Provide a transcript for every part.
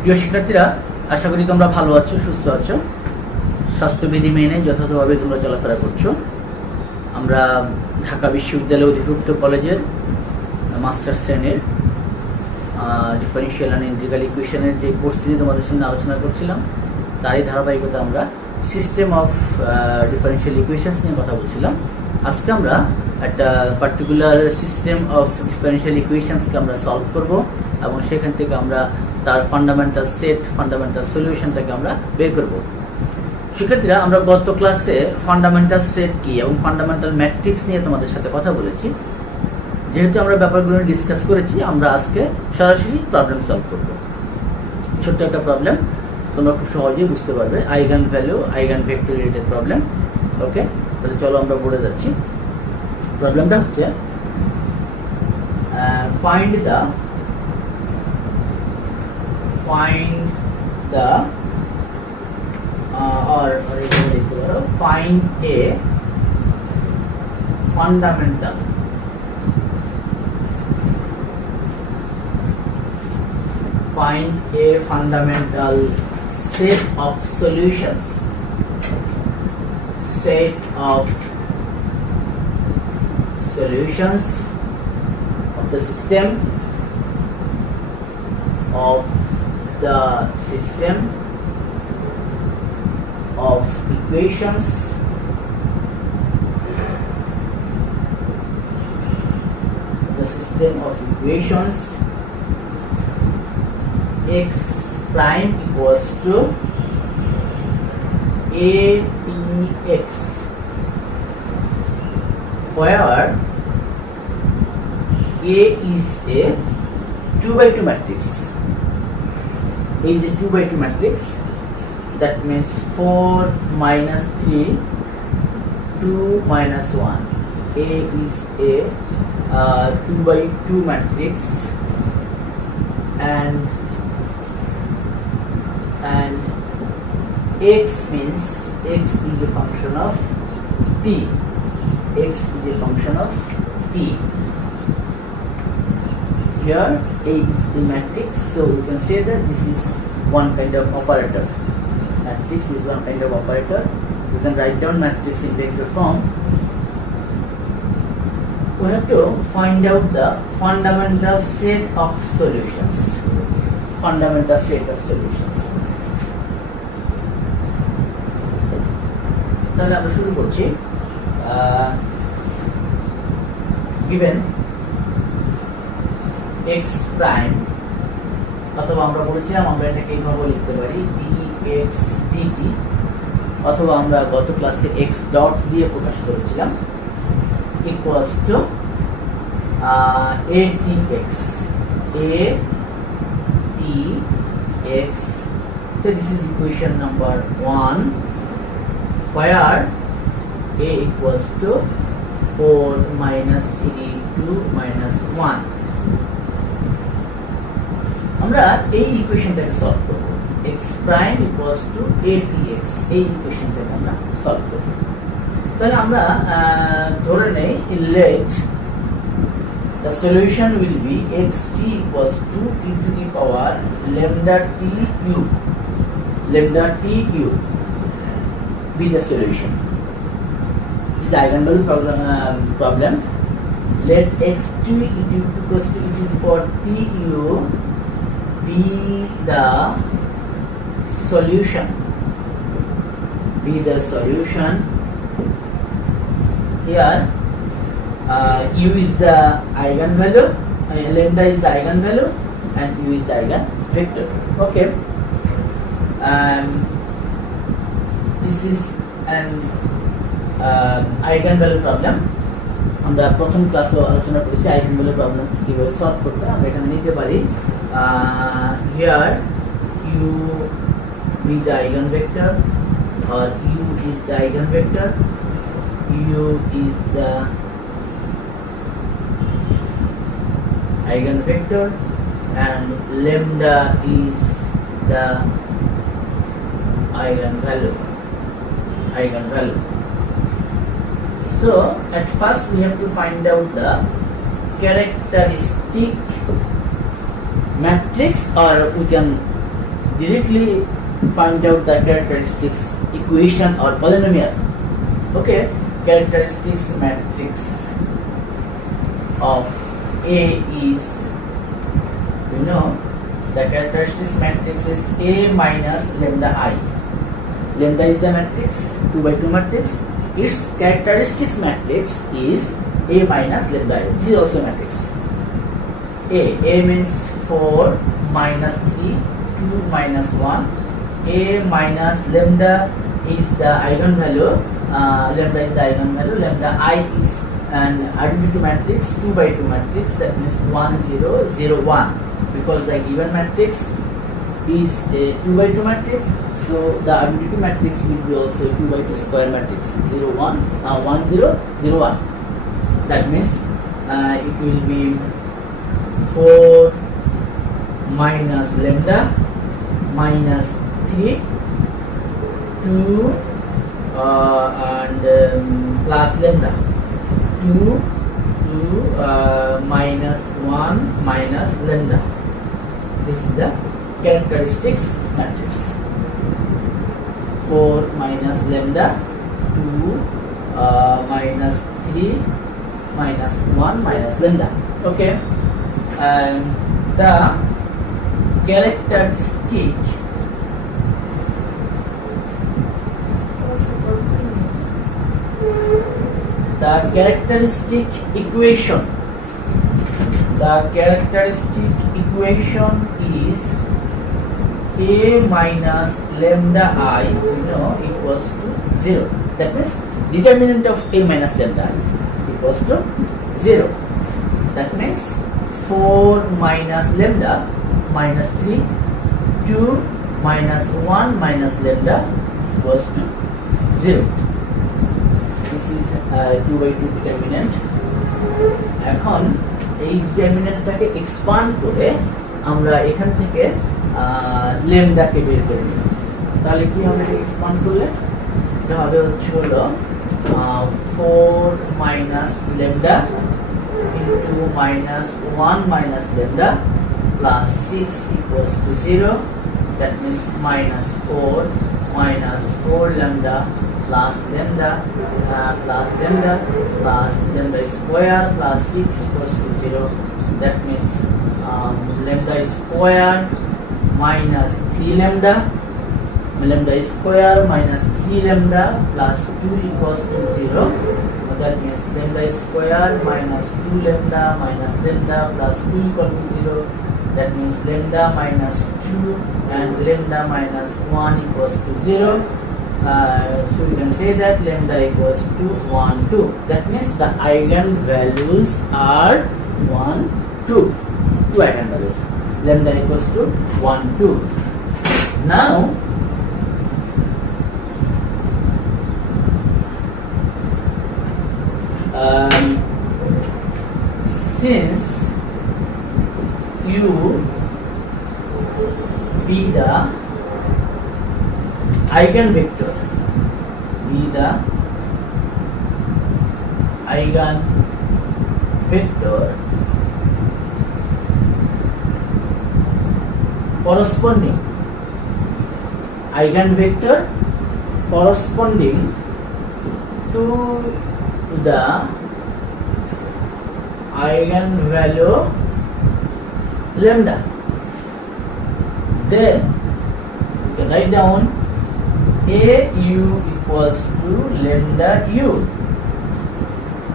প্রিয় শিক্ষার্থীরা, আশা করি তোমরা ভালো আছো, সুস্থ আছো, স্বাস্থ্যবিধি মেনে যথাযথভাবে তোমরা চলাফেরা করছো। আমরা ঢাকা বিশ্ববিদ্যালয় অধিভুক্ত কলেজের মাস্টার্স শ্রেণীর ডিফারেন্সিয়াল অ্যান্ড ইন্টিগ্রাল ইকুয়েশনের যে কোর্স নিয়ে তোমাদের সামনে আলোচনা করছিলাম, তারই ধারাবাহিকতা আমরা সিস্টেম অফ ডিফারেন্সিয়াল ইকুয়েশনস নিয়ে কথা বলছিলাম। আজকে আমরা একটা পার্টিকুলার সিস্টেম অফ ডিফারেন্সিয়াল ইকুয়েশনসকে আমরা সলভ করব এবং সেখান থেকে আমরা তার ফান্ডামেন্টাল সেট, ফান্ডামেন্টাল সলিউশনটাকে আমরা বের করব। শিক্ষার্থীরা, আমরা গত ক্লাসে ফান্ডামেন্টাল সেট কি এবং ফান্ডামেন্টাল ম্যাট্রিক্স নিয়ে তোমাদের সাথে কথা বলেছি। যেহেতু আমরা ব্যাপারগুলো ডিসকাস করেছি, আমরা আজকে সরাসরি প্রবলেম সলভ করব। ছোট্ট একটা প্রবলেম, তোমরা খুব সহজেই বুঝতে পারবে। Eigen value, eigen vector related problem. Okay, তাহলে চলো আমরা পড়ে যাচ্ছি। প্রবলেমটা হচ্ছে find the find a fundamental set of solutions of the system of equations x prime equals to ATX, where A is a 2x2 matrix. A is a 2x2 matrix. That means 4 minus 3, 2 minus 1. A is a 2x2 matrix, and x means x is a function of t. X is a function of t. Here A is the matrix, so we can say that this is one kind of operator. Matrix is one kind of operator. We can write down matrix in vector form. We have to find out the fundamental set of solutions. Fundamental set of solutions. তাহলে আমরা শুরু করছি। given x prime, অথবা আমরা বলেছিলাম আমরা এটাকে এইভাবে লিখতে পারি dx dt, অথবা আমরা গত ক্লাসে x ডট দিয়ে প্রকাশ করেছিলাম, equals to ATX. ATX. So this is equation number 1, where A equals to 4 minus 3, 2 minus 1. আমরা এই ইকুয়েশনটাকে সলভ করব। x prime equals to ATX, এই ইকুয়েশনটাকে আমরা সলভ করব। তাহলে আমরা ধরে নেই let the solution will be xt equals to e to the power lambda tu be the solution. This is the eigenvalue problem. Let x2 equals to e to the power tu be the solution. Here u is the eigenvalue, lambda is the eigenvalue, and u is the eigenvector. Okay, this is an eigenvalue problem. আমরা প্রথম ক্লাসে আলোচনা করেছি eigenvalue problem কিভাবে solve করতে। আমরা এখানে নিতে পারি here u be the eigenvector, or u is the eigenvector, u is the eigenvector, and lambda is the eigenvalue. So at first we have to find out the characteristic matrix, or we can directly find out the characteristics equation or polynomial. Okay, characteristics matrix of A is, you know, the characteristics matrix is A minus lambda I. Lambda is the matrix, 2 by 2 matrix. Its characteristics matrix is A minus lambda I. This is also matrix. A means 4 minus 3, 2 minus 1. A minus lambda is the eigenvalue. Lambda is the eigenvalue. Lambda I is an identity matrix, 2 by 2 matrix. That means 1 0 0 1. Because the given matrix is a 2 by 2 matrix, so the identity matrix will be also a 2 by 2 square matrix, 0 1 1 0 0 1. That means it will be 4 minus lambda minus 3 2 and plus lambda 2 minus 1 minus lambda. This is the characteristics matrix. 4 minus lambda 2 minus 3 minus 1 minus lambda. Okay, and the characteristic equation. The characteristic equation is A minus lambda I, you know, equals to 0. That means determinant of A minus lambda I equals to 0. That means 4 minus lambda minus 3, 2 minus 1 minus lambda equals to 0. This is 2 by 2 determinant. এখন এই ডিটারমিনেন্টটাকে expand করে আমরা এখান থেকে ল্যামডাকে বের করে নিব। তাহলে কি হবে এক্সপান্ড করলে? এটা হবে হচ্ছে হলো 4 minus lambda into minus 1 minus lambda plus 6 equals to 0। That means minus 4 minus 4 lambda plus lambda plus lambda square plus 6 equals to 0. That means lambda square minus 3 lambda square minus 3 lambda plus 2 equals to 0. That means lambda square minus 2 lambda minus lambda plus 2 equal to 0. That means lambda minus 2 and lambda minus 1 equals to 0. So you can say that lambda equals to 1 2. That means the eigenvalues are 1 2. Two eigenvalues. Lambda equals to 1 2. Now since you be the eigenvector, corresponding eigenvector corresponding to the eigenvalue lambda, then you can write down AU equals to lambda U.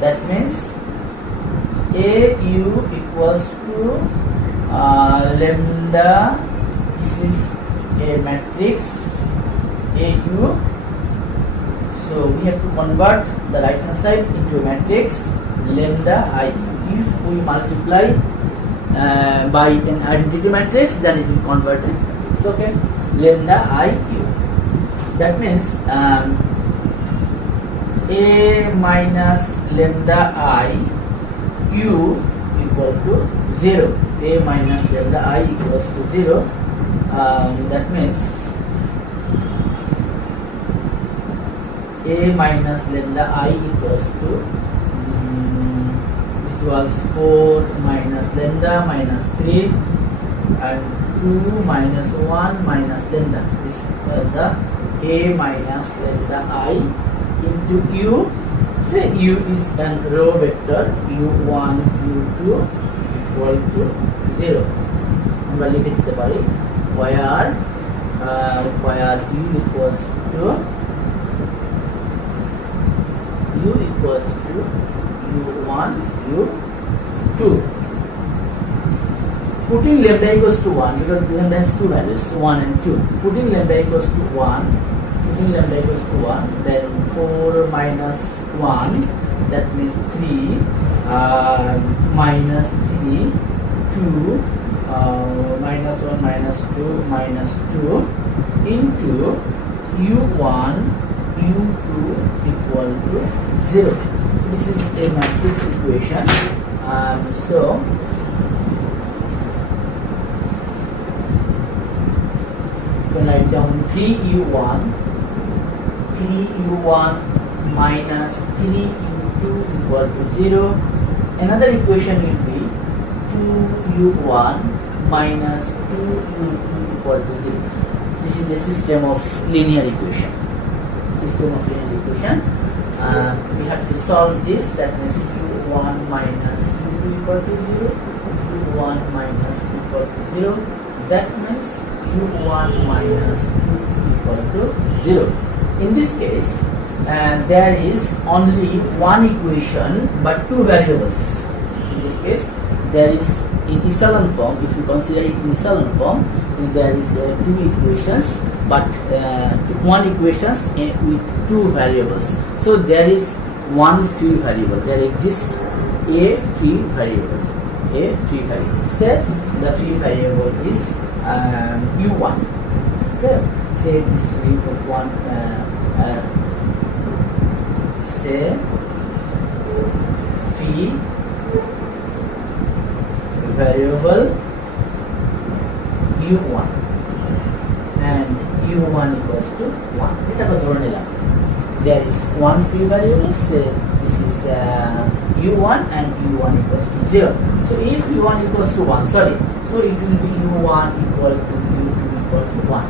That means AU equals to lambda. This is a matrix AU. So we have to convert the right hand side into a matrix lambda I. If we multiply by an identity matrix, then it will convert it. Okay, lambda I U. That means A minus lambda I U equal to 0. A minus lambda I equals to 0. That means A minus lambda I equals to this was 4 minus lambda minus 3 and 2 minus 1 minus lambda. This is the a minus lambda I into u. Say u is an row vector u1 u2 equal to 0. আমরা লিখে দিতে পারি where u equals to u1 u2. Putting lambda equals to 1 because lambda has two values 1 and 2. Putting lambda equals to 1, then 4 minus 1, that means 3, minus 3, 2, minus 1 minus 2 minus 2 into u1 u2 equal to 0. This is a matrix equation. So you can write down 3u1 minus 3u2 equal to 0. Another equation will be 2u1 minus 2u2 equal to 0. This is the system of linear equation. We have to solve this. That means u1 minus u2 equal to 0, u1 minus equal to 0. That means u1 minus u2 equal to 0. In this case, there is only one equation but two variables. In this case, there is in echelon form. If you consider it in echelon form, there is two equations, but one equations with two variables. So there is one free variable. There exists a free variable. Say the free variable is u1. Okay. Say this free one. Say free variable u1 and u1 equals to 1. Eta ko dhore nilam. There is one free variable. Say this is u1 and u1 equals to 0. So if u1 equals to 1, so it will be u1 equal to u2 equal to 1.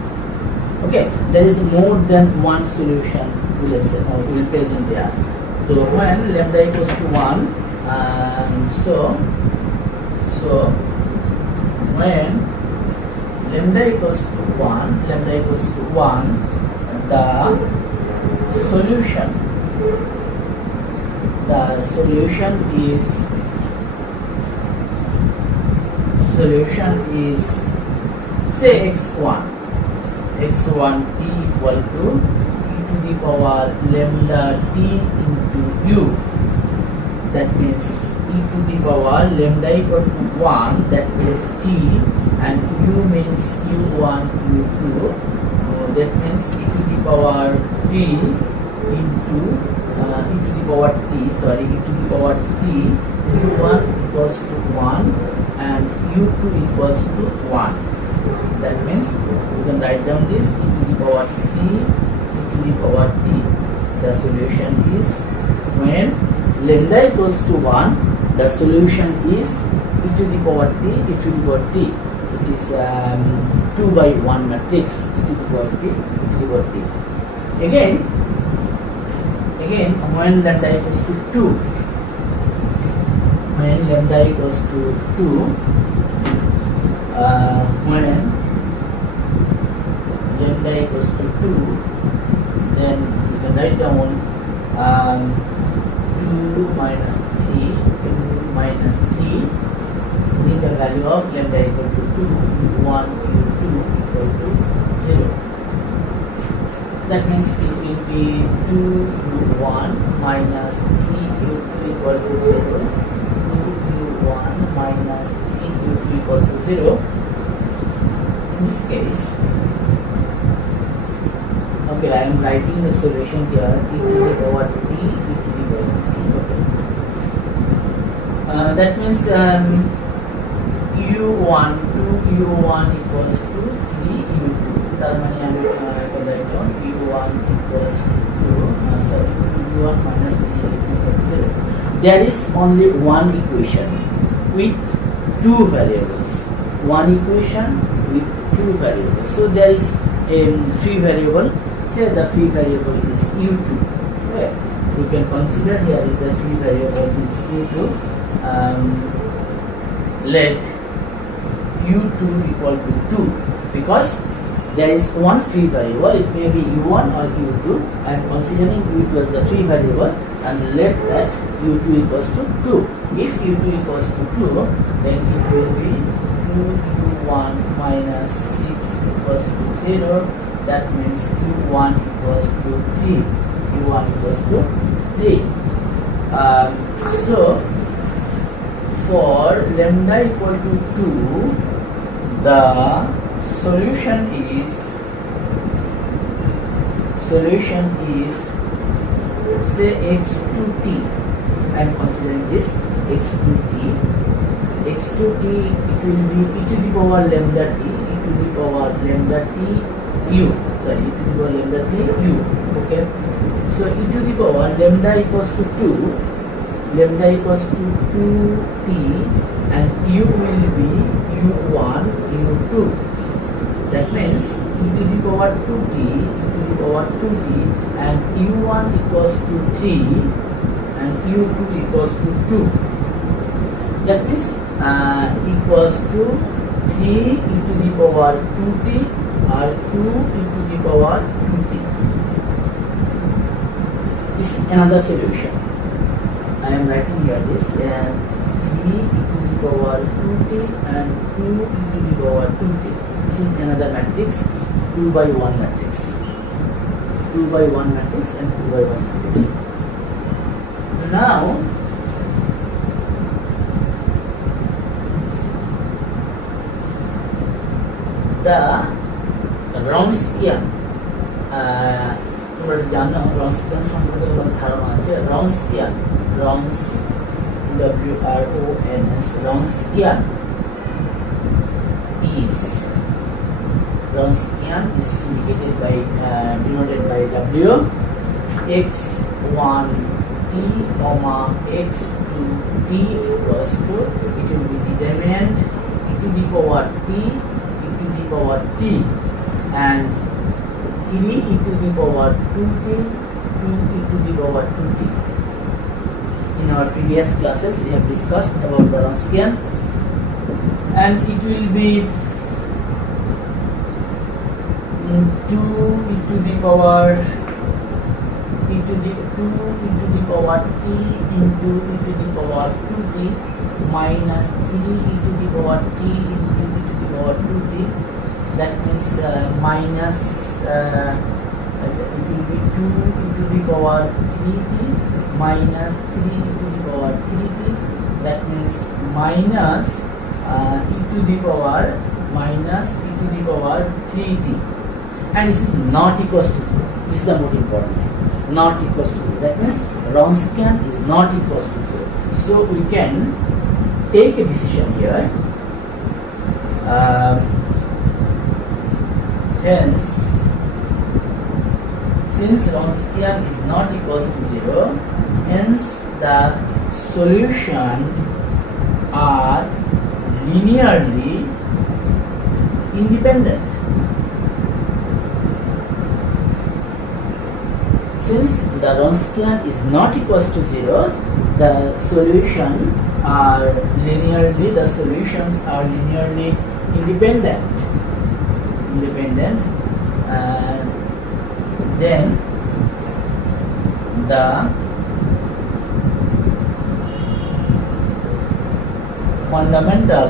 Okay, there is more than one solution will present there. So when lambda equals to 1, when lambda equals to 1, the solution is say x1 t equal to e to the power lambda t into u. That means e to the power lambda equal to 1, that is t, and u means u1 u2. That means e to the power t into e to the power t u1 equals to 1 and u2 equals to 1. That means you can write down this e to the power t. The solution is when lambda equals to 1, the solution is e to the power t. It is 2 by 1 matrix, e to the power t. Again when lambda equals to 2, when lambda equals to 2, then you can write down 2 minus 3 in the value of lambda equal to 2, u1 u2 equal to 0. That means it will be 2u1 minus 3u2 equal to 0, 2u1 minus 3u2 equal to 0. In this case, okay, I am writing the solution here, e to the power t, e to the power t. Okay. That means u1 equals to 3u2. তার মানে আমি write down u1 equals to u1 minus 3u2 equals to 0. There is only one equation with two variables. One equation with two variables. So there is a free variable. Say the free variable is u2. Okay. You can consider here is the free variable is u2. Let u2 equal to 2 because there is one free variable. It may be u1 or u2. I am considering u2 as the free variable and let that u2 equals to 2. If u2 equals to 2, then it will be 2u1 minus 6 equals to 0. That means u1 equals to 3. u1 equals to 3. So for lambda equal to 2, the solution is say x to t. I am considering this x to t. X to t, it will be e to the power lambda t, e to the power lambda t u. Sorry, e to the power lambda t u. Okay. So e to the power lambda equals to 2. Lambda equals to 2t and u will be u1 u2. That means e to the power 2t, e to the power 2t and u1 equals to 3 and u2 equals to 2. That means equals to 3 e to the power 2t or 2 e to the power 2t. This is another solution. I am writing here this 3 e to the power 2t and 2 e to the power 2t. This is another matrix, 2 by 1 matrix. 2 by 1 matrix and 2 by 1 matrix. Now, the Wronskian, তোমরা জানো Wronskian সম্পর্কে তোমাদের ধারণা আছে। Wronskian, Wronskian is indicated by denoted by W. x1 t comma x2 t equals to, it will be determinant e to the power t, e to the power t and 3 e to the power 2t, 2 e to the power 2t. In our previous classes we have discussed about the Wronskian, and it will be 2 e to the power e to the 2 e to the power t into e to the power 2t minus 3 e to the power t into e to the power 2t. That means minus it will be 2 e to the power 3t minus 3 e to the power 3t. That means minus e to the power minus e to the power 3t. And this is not equals to 0. This is the most important. Not equals to 0. That means Wronskian is not equals to 0. So we can take a decision here. Hence, since Wronskian is not equals to 0, hence the solution are linearly independent. Since the Wronskian is not equals to 0, the solutions are linearly independent. And then the fundamental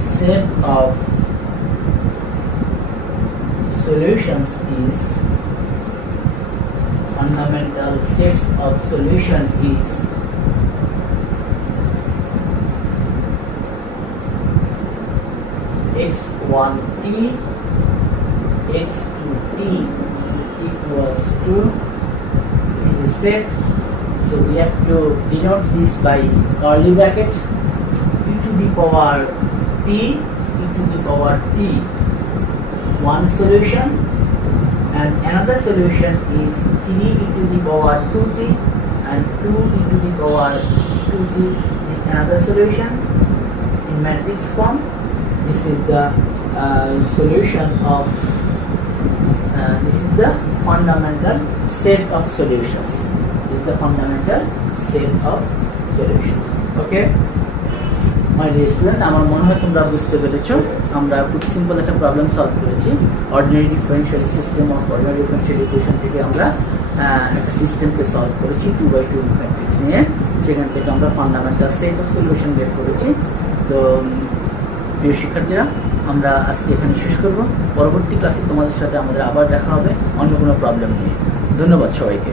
set of solutions is fundamental sets of solution is x1t x2t equals to is a set. So we have to denote this by curly bracket, e to the power t, e to the power t, one solution, and another solution is 3 e to the power 2t and 2 e to the power 2t is another solution in matrix form. This is the solution of this is the fundamental set of solutions. This is the fundamental set of solutions. Okay, my dear student, আমার মনে হয় তোমরা বুঝতে পেরেছো। আমরা খুব simple একটা problem solve করেছি। Ordinary differential system of ordinary differential equation থেকে আমরা একটা সিস্টেমকে সলভ করেছি 2x2 ম্যাট্রিক্স নিয়ে। সেখান থেকে আমরা ফান্ডামেন্টাল সেট অফ সলিউশন বের করেছি। তো প্রিয় শিক্ষার্থীরা, আমরা আজকে এখানে শেষ করব। পরবর্তী ক্লাসে তোমাদের সাথে আমাদের আবার দেখা হবে অন্য কোনো প্রবলেম নিয়ে। ধন্যবাদ সবাইকে।